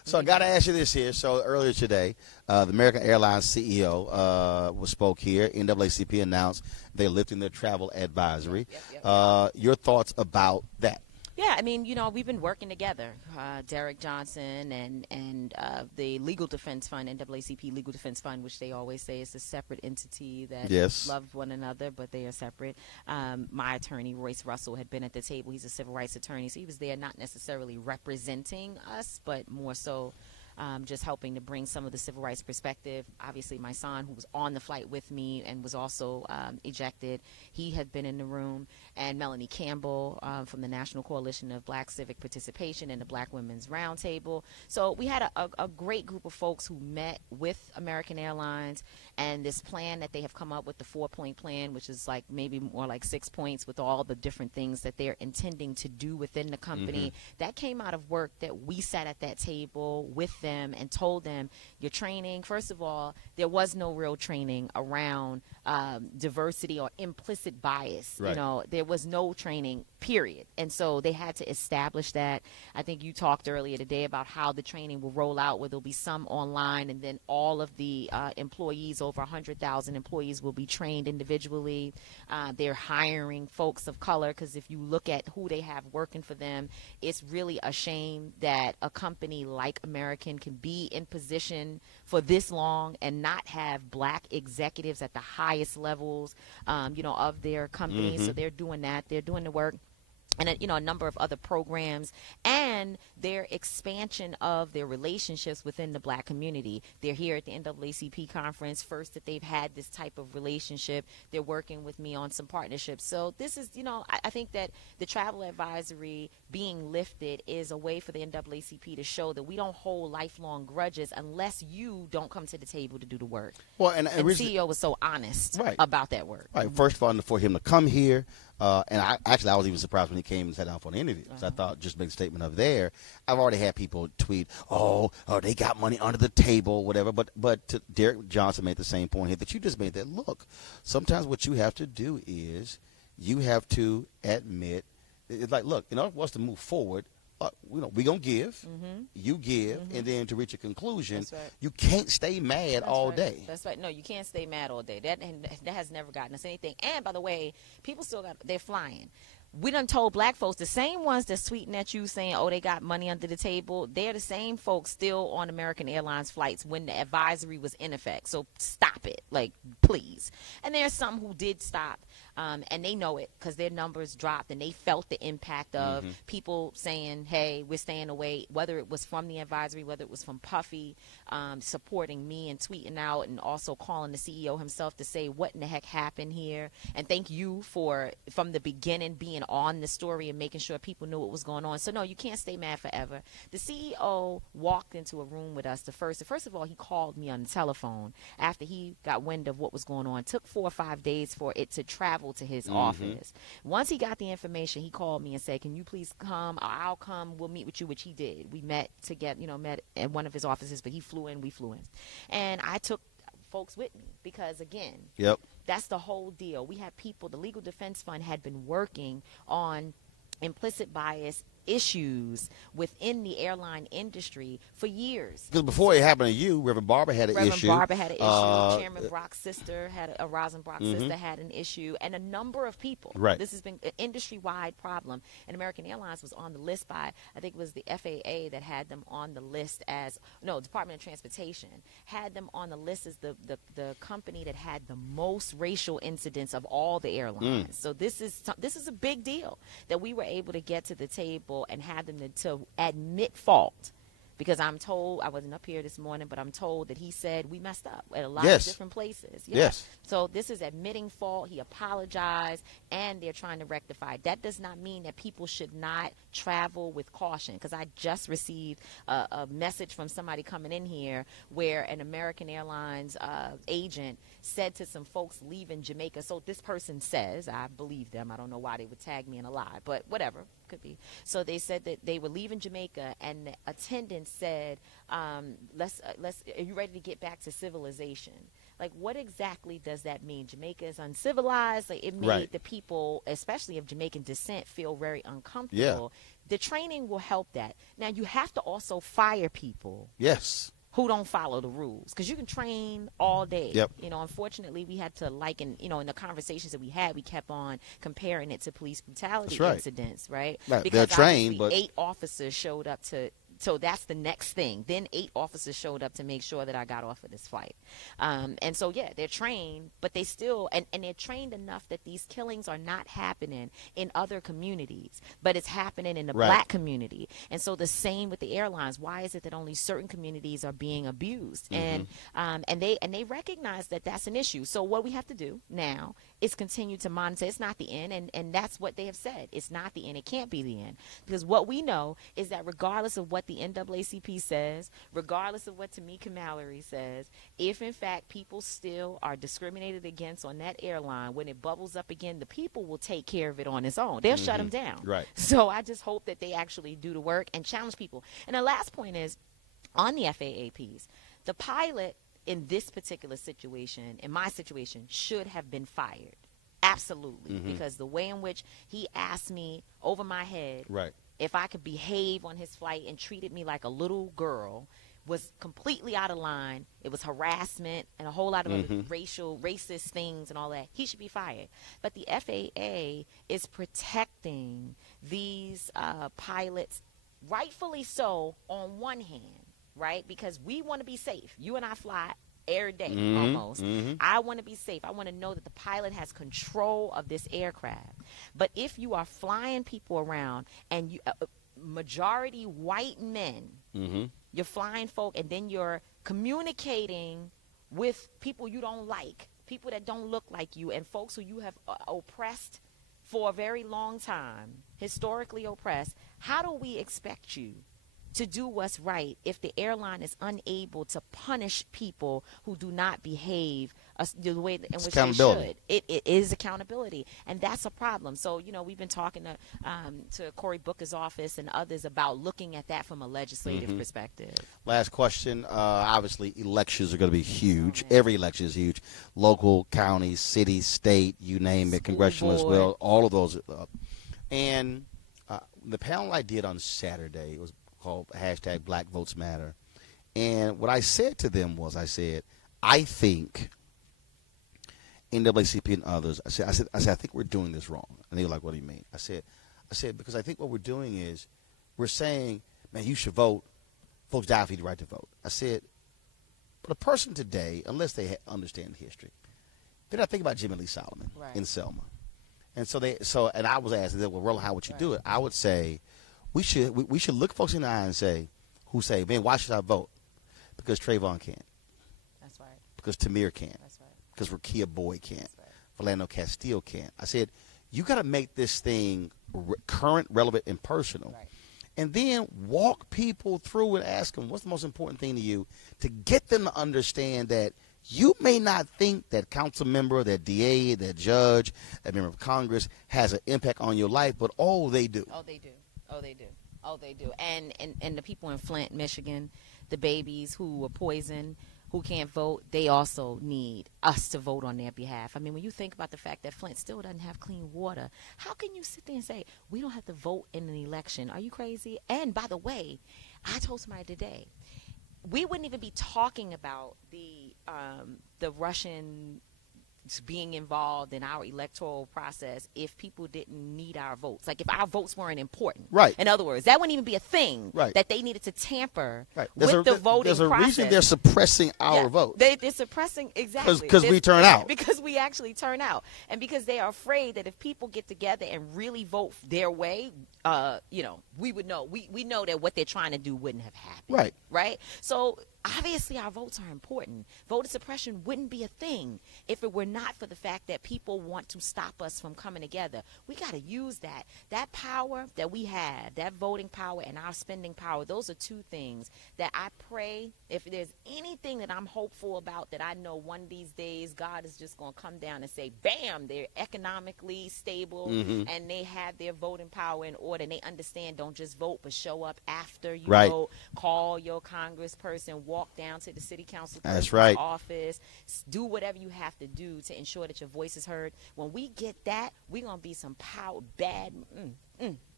So I got to ask you this here. So earlier today, the American Airlines CEO spoke here. NAACP announced they're lifting their travel advisory. Yep. Your thoughts about that? Yeah, I mean, we've been working together, Derek Johnson and the Legal Defense Fund, NAACP Legal Defense Fund, which they always say is a separate entity that love one another, but they are separate. My attorney, Royce Russell, had been at the table. He's a civil rights attorney, so he was there not necessarily representing us, but more so just helping to bring some of the civil rights perspective. Obviously, my son, who was on the flight with me and was also ejected, he had been in the room, and Melanie Campbell from the National Coalition of Black Civic Participation and the Black Women's Roundtable. So we had a great group of folks who met with American Airlines, and this plan that they have come up with, the 4-point plan, which is like maybe more like 6 points with all the different things that they're intending to do within the company. That came out of work that we sat at that table with them and told them, your training, first of all, there was no real training around diversity or implicit bias. Right. You know, there was no training, period. And so they had to establish that. I think you talked earlier today about how the training will roll out, where there'll be some online, and then all of the employees, over 100,000 employees, will be trained individually. They're hiring folks of color, because if you look at who they have working for them, it's really a shame that a company like American can be in position for this long and not have black executives at the highest levels, of their company. So they're doing that. They're doing the work. And a number of other programs, and their expansion of their relationships within the black community. They're here at the NAACP conference, first that they've had this type of relationship. They're working with me on some partnerships. So this is, I think that the travel advisory being lifted is a way for the NAACP to show that we don't hold lifelong grudges unless you don't come to the table to do the work. Well, and the CEO was so honest about that work. Right. First of all, for him to come here, and I was even surprised when he came and sat down for an interview. So I thought, just make a statement of there. I've already had people tweet, oh, they got money under the table, whatever. But Derek Johnson made the same point here that you just made, that look, sometimes what you have to do is you have to admit, it's like, look, in order for us to move forward, we're going to give, you give, and then to reach a conclusion, you can't stay mad all day. That's right. No, you can't stay mad all day. That has never gotten us anything. And by the way, people they're flying. We done told black folks, the same ones that's tweeting at you saying, oh, they got money under the table, they're the same folks still on American Airlines flights when the advisory was in effect. So stop it, like, please. And there's some who did stop, and they know it because their numbers dropped, and they felt the impact of people saying, hey, we're staying away, whether it was from the advisory, whether it was from Puffy supporting me and tweeting out, and also calling the CEO himself to say what in the heck happened here. And thank you for, from the beginning, being on the story and making sure people knew what was going on. So no, you can't stay mad forever. The CEO walked into a room with us. First of all, he called me on the telephone after he got wind of what was going on. It took 4 or 5 days for it to travel to his office. Once he got the information, he called me and said, can you please come? I'll come. We'll meet with you, which he did. We met met at one of his offices, but he flew in, we flew in. And I took folks with me because, again, that's the whole deal. We had people, the Legal Defense Fund had been working on implicit bias issues within the airline industry for years. Because before it happened to you, Reverend Barber had an issue. Chairman Brock's sister Rosin Brock's sister had an issue, and a number of people. Right. This has been an industry-wide problem, and American Airlines was on the list by, I think it was the FAA that had them on the list Department of Transportation had them on the list as the company that had the most racial incidents of all the airlines. So this is a big deal that we were able to get to the table and have them to admit fault, because I'm told, I wasn't up here this morning, but I'm told that he said we messed up at a lot of different places. Yes. So this is admitting fault. He apologized, and they're trying to rectify. That does not mean that people should not travel with caution, because I just received a message from somebody coming in here where an American Airlines agent said to some folks leaving Jamaica. So this person says, I believe them. I don't know why they would tag me in a lie, but whatever, could be. So they said that they were leaving Jamaica, and the attendant said, are you ready to get back to civilization? Like, what exactly does that mean? Jamaica is uncivilized. Like, it made the people, especially of Jamaican descent, feel very uncomfortable. The training will help that. Now, you have to also fire people. Yes. Who don't follow the rules, because you can train all day. Yep. Unfortunately, we had to in the conversations that we had, we kept on comparing it to police brutality That's right. incidents, right? Right. Because they're trained, but 8 officers showed up to So that's the next thing. Then 8 officers showed up to make sure that I got off of this flight. And so, yeah, they're trained, but they still, and they're trained enough that these killings are not happening in other communities, but it's happening in the black community. And so the same with the airlines. Why is it that only certain communities are being abused? And they recognize that that's an issue. So what we have to do now is continue to monitor. It's not the end, and that's what they have said. It's not the end. It can't be the end. Because what we know is that regardless of what the NAACP says, regardless of what Tamika Mallory says, if in fact people still are discriminated against on that airline, when it bubbles up again, the people will take care of it on its own. They'll shut them down. Right. So I just hope that they actually do the work and challenge people. And the last point is, on the FAAPs, the pilot in this particular situation, in my situation, should have been fired. Absolutely. Because the way in which he asked me over my head if I could behave on his flight and treated me like a little girl was completely out of line. It was harassment and a whole lot of other racist things and all that. He should be fired. But the FAA is protecting these pilots, rightfully so, on one hand, right? Because we want to be safe. You and I fly every day almost. I want to be safe. I want to know that the pilot has control of this aircraft. But if you are flying people around and you majority white men, you're flying folk, and then you're communicating with people you don't like, people that don't look like you, and folks who you have oppressed for a very long time, historically oppressed, how do we expect you to do what's right if the airline is unable to punish people who do not behave the way in which they should? It is accountability, and that's a problem. So, you know, we've been talking to Cory Booker's office and others about looking at that from a legislative perspective. Last question. Obviously, elections are going to be huge. Every election is huge. Local, county, city, state, you name it, congressional as well. All of those. And the panel I did on Saturday was called hashtag Black Votes Matter. And what I said to them was, I think NAACP and others, I said, I think we're doing this wrong. And they were like, what do you mean? I said, because I think what we're doing is we're saying, man, you should vote. Folks die for you the right to vote. I said, but a person today, unless they understand history, they're not thinking about Jimmy Lee Solomon in Selma. And and I was asking them, well, Roland, how would you do it? I would say, we should look folks in the eye and say, man, why should I vote? Because Trayvon can't. That's right. Because Tamir can't. That's right. Because Rakia Boyd can't. That's right. Philando Castile can't. I said, you got to make this thing current, relevant, and personal. Right. And then walk people through and ask them, what's the most important thing to you, to get them to understand that you may not think that council member, that DA, that judge, that member of Congress has an impact on your life, but they do. Oh, they do. Oh, they do. Oh, they do. And the people in Flint, Michigan, the babies who were poisoned, who can't vote, they also need us to vote on their behalf. I mean, when you think about the fact that Flint still doesn't have clean water, how can you sit there and say, we don't have to vote in an election? Are you crazy? And by the way, I told somebody today, we wouldn't even be talking about the Russian being involved in our electoral process if people didn't need our votes. Like if our votes weren't important. Right. In other words, that wouldn't even be a thing that they needed to tamper with the voting process. There's a reason they're suppressing our vote. They're suppressing, exactly. Because we turn out. Because we actually turn out. And because they are afraid that if people get together and really vote their way, we would know. We know that what they're trying to do wouldn't have happened. Right. Right? So obviously our votes are important. Voter suppression wouldn't be a thing if it were not for the fact that people want to stop us from coming together. We got to use that power that we have, that voting power and our spending power. Those are two things that I pray, if there's anything that I'm hopeful about, that I know one of these days God is just going to come down and say, bam, they're economically stable and they have their voting power in order, and they understand, don't just vote but show up after you vote, call your congressperson, walk down to the city council office, do whatever you have to do to ensure that your voice is heard. When we get that, we're going to be some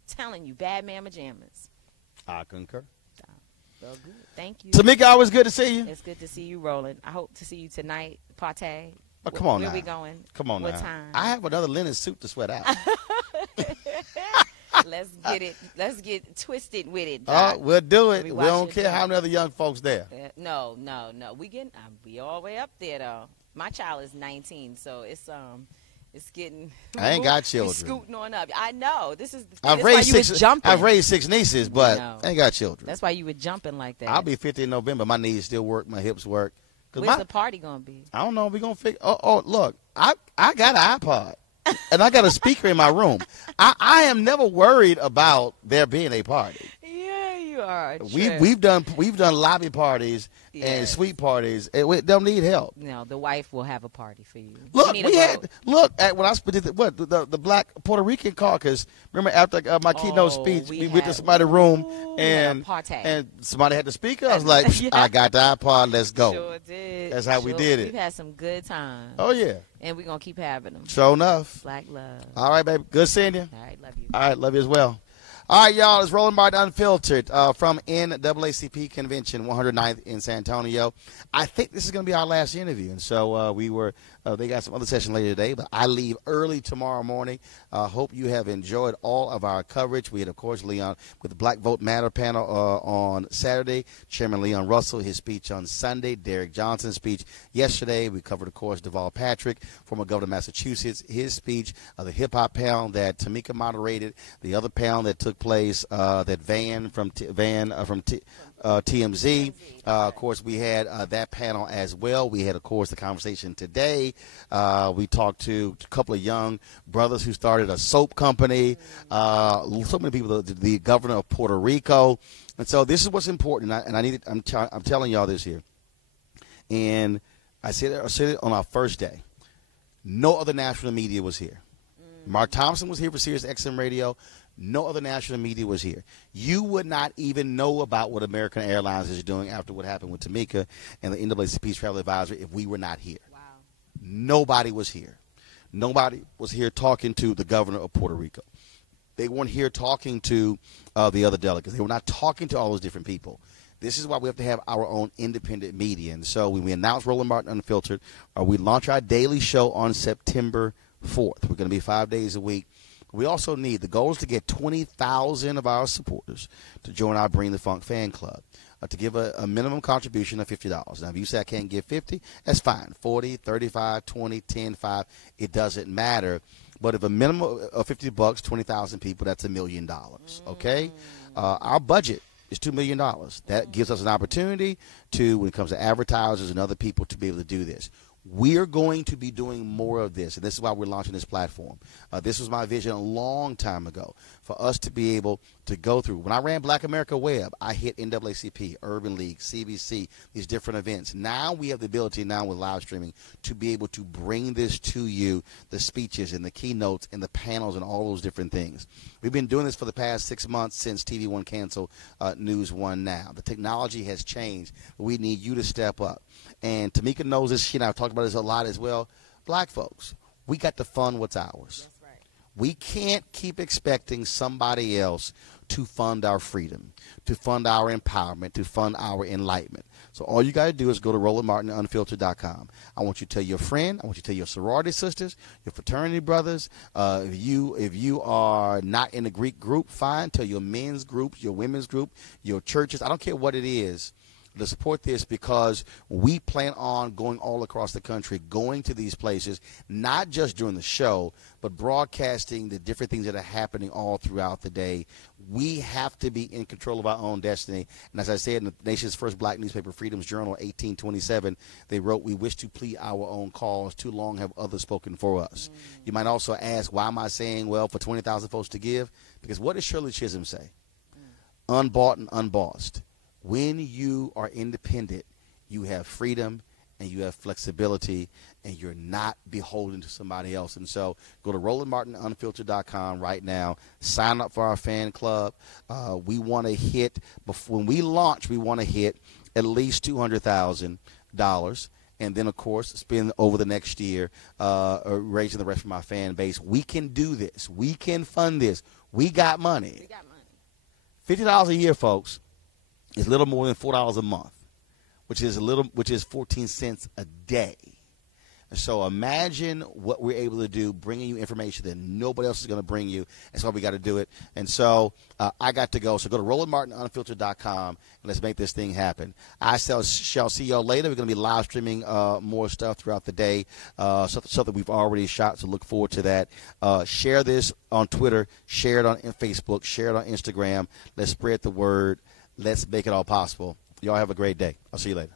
telling you, bad mamma jammers. I concur. Well, good. Thank you. Tamika, always good to see you. It's good to see you, Roland. I hope to see you tonight. Partay. Oh, come on now. Where we going? Come on what now. What time? I have another linen suit to sweat out. Let's get it. Let's get twisted with it. Oh, we'll do it. We watch don't it care how many other young folks there. No. We all the way up there though. My child is 19, so it's getting. I ain't got children. Scooting on up. I know. This is. I've raised six nieces, but I ain't got children. That's why you were jumping like that. I'll be 50 in November. My knees still work. My hips work. Where's the party gonna be? I don't know. We gonna figure. Oh, look. I got an iPod, and I got a speaker in my room. I am never worried about there being a party. Yeah, you are. We've done lobby parties and suite parties. And we don't need help. No, the wife will have a party for you. Look, look at when I did the Black Puerto Rican caucus. Remember after my keynote speech, we went to somebody's room and somebody had the speaker. I was like, I got the iPod. Let's go. Sure did. That's how we did it. We've had some good times. Oh yeah. And we're gonna keep having them. Sure enough. Black love. All right, baby. Good seeing you. All right, love you. All right, love you as well. All right, y'all. It's Roland Martin Unfiltered from NAACP Convention 109th in San Antonio. I think this is going to be our last interview. And so they got some other session later today, but I leave early tomorrow morning. Hope you have enjoyed all of our coverage. We had, of course, Leon with the Black Vote Matter panel on Saturday. Chairman Leon Russell, his speech on Sunday. Derek Johnson's speech yesterday. We covered, of course, Deval Patrick, former governor of Massachusetts, his speech, the hip-hop panel that Tamika moderated, the other panel that took place, that Van from TMZ. Of course, we had that panel as well. We had, of course, the conversation today. We talked to a couple of young brothers who started a soap company. So many people, the governor of Puerto Rico. And so this is what's important. I'm telling y'all this here. And I said it on our first day. No other national media was here. Mark Thompson was here for Sirius XM Radio. No other national media was here. You would not even know about what American Airlines is doing after what happened with Tamika and the NAACP's travel advisory if we were not here. Wow. Nobody was here. Nobody was here talking to the governor of Puerto Rico. They weren't here talking to the other delegates. They were not talking to all those different people. This is why we have to have our own independent media. And so when we announced Roland Martin Unfiltered, we launch our daily show on September 4th. We're going to be 5 days a week. We also need, the goal is to get 20,000 of our supporters to join our Bring the Funk fan club, to give a minimum contribution of $50. Now, if you say I can't give 50, that's fine. 40, 35, 20, 10, 5, it doesn't matter. But if a minimum of $50, 20,000 people, that's $1 million, okay? Our budget is $2 million. That gives us an opportunity to, when it comes to advertisers and other people, to be able to do this. We're going to be doing more of this, and this is why we're launching this platform. This was my vision a long time ago, for us to be able to go through. When I ran Black America Web, I hit NAACP, Urban League, CBC, these different events. Now we have the ability now with live streaming to be able to bring this to you, the speeches and the keynotes and the panels and all those different things. We've been doing this for the past 6 months since TV One canceled News One now. The technology has changed, but we need you to step up. And Tamika knows this. She and I have talked about this a lot as well. Black folks, we got to fund what's ours. That's right. We can't keep expecting somebody else to fund our freedom, to fund our empowerment, to fund our enlightenment. So all you got to do is go to RolandMartinUnfiltered.com. I want you to tell your friend. I want you to tell your sorority sisters, your fraternity brothers. If you are not in a Greek group, fine. Tell your men's groups, your women's group, your churches. I don't care what it is. To support this, because we plan on going all across the country, going to these places, not just during the show, but broadcasting the different things that are happening all throughout the day. We have to be in control of our own destiny. And as I said in the nation's first black newspaper, Freedom's Journal, 1827, they wrote, "We wish to plead our own cause. Too long have others spoken for us." You might also ask, why am I saying, well, for 20,000 folks to give? Because what does Shirley Chisholm say? Unbought and unbossed. When you are independent, you have freedom and you have flexibility, and you're not beholden to somebody else. And so go to RolandMartinUnfiltered.com right now. Sign up for our fan club. We want to hit, when we launch, we want to hit at least $200,000. And then, of course, spend over the next year raising the rest from our fan base. We can do this. We can fund this. We got money. We got money. $50 a year, folks, is a little more than $4 a month, which is 14 cents a day. So imagine what we're able to do, bringing you information that nobody else is going to bring you. That's why we got to do it. And so I got to go. So go to RolandMartinUnfiltered.com and let's make this thing happen. I shall see y'all later. We're going to be live streaming more stuff throughout the day, something we've already shot, so look forward to that. Share this on Twitter. Share it on Facebook. Share it on Instagram. Let's spread the word. Let's make it all possible. Y'all have a great day. I'll see you later.